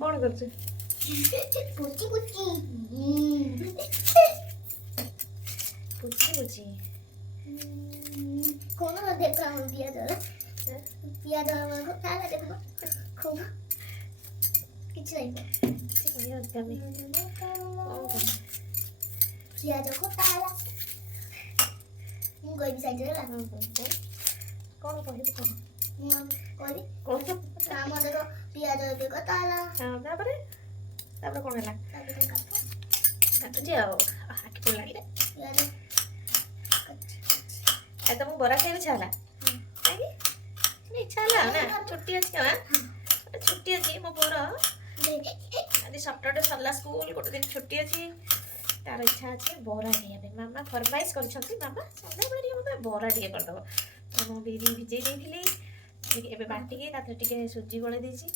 कौन कर पुची पुची पूछी पूछी कौन देख रहा हूँ पियाज को ताला देखो खूब किछ नहीं पियाज को ताला ମୁଁ କହିବି ସାଇଡରେ ହେଲା कौन कहिबी कह ମୁଁ କହିବି कौन ଆମ ଦେଖ ପିଆଜ ଦେଖ ତାଲା तापरे तापरे कौन हैला ତାପରେ କାଟ काटुची आ आखि पड़ लागी रे ପିଆଜ ए तो मु बरा खाइ छाला आगे नहीं छाला ना छुट्टी अछि हां छुट्टी अछि मो बोरा आज सप्ताहटे सरला स्कूल गोटे दिन छुट्टी अछि तार इच्छा अछि बोरा खाइया पे मामा फरमाइश करछंती मामा संडे बेरी मते बोरा टिके कर दबो तो मु बिरी भिजै देइथिली एबे बाटी के ताते टिके सुजी गळे देछि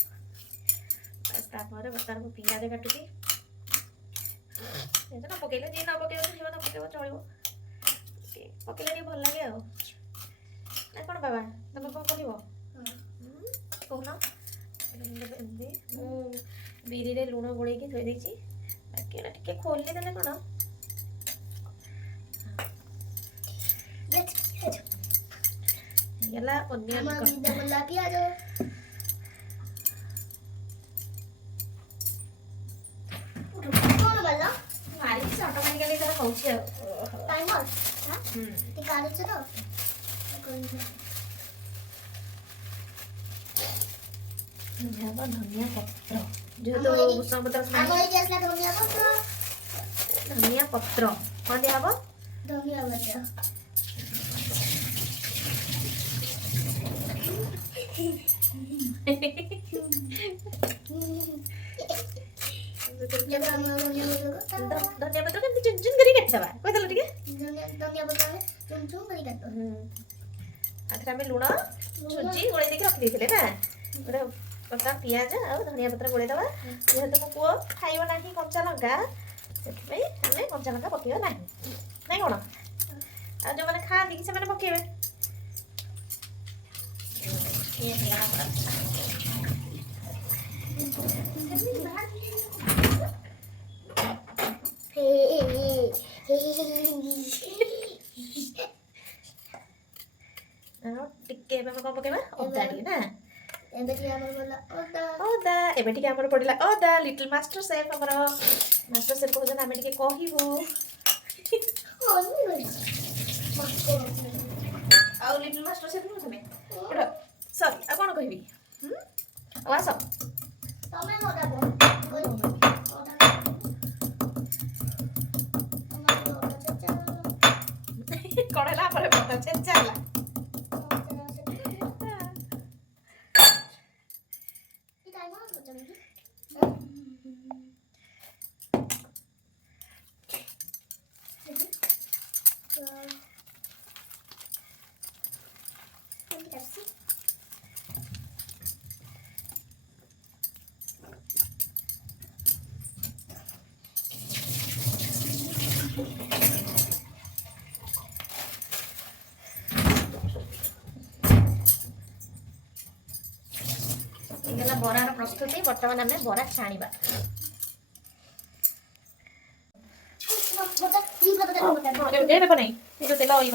बस तापर बतर को पियाज काटुची ये ना पकेले जे ना पकेले जीवन पकेबो चलिबो पकेले टिके भल लागे आ ना कोन बाबा तमे कोन कहिबो कोन एंदी मु बिरी रे लूण गोळे के थोइ देछि बाकी ना टिके खोलले देले कोन यला ओनियन ଆମ ବିଦା ବୋଲା ପିଆଜ କଣ ଗଲା मारी से ऑटोमेटिकली तर होउछि टाइमर हां ते काढायचं तो धनिया पत्र जो तो भुसंग पत्र ଆମ ଏଠି ଆସିଲା धनिया पत्र कोन दिया हबो ଧନିଆ ପତ୍ର जब हम धनिया पत्र केमति चुन चुन करी काटबा कोइ दलो टिके धनिया पत्र चुन चुन करी काटो आथरा में लूण सुजी गोळे देके रख देथिले ना गोटे पत्ता पियाज आ धनिया पत्र गोळे दबा जेहेतु मो पुओ खाइबो नाही कंचा लंका सेतै हमें कंचा लंका पकेबा नाही नाही कोन आ जो माने खा दी से माने पकेबे ये ହେଲା टिके एबे को पकेबा ओदा टी ना एबे टी हमर बोला ओदा ओदा एबे टिके हमर पडिला ओदा लिटिल मास्टर शेफ को जन हमें टिके कहिबो आ लिटिल मास्टर शेफ नु हमें एडा सॉरी आ कोन कहिबी आ आसो तमे ओदा बोल ओदा कड़ेला पर पता चला बरार प्रस्तुति बर्तमान आम बरा छाणीबा नहीं तेल ऑयल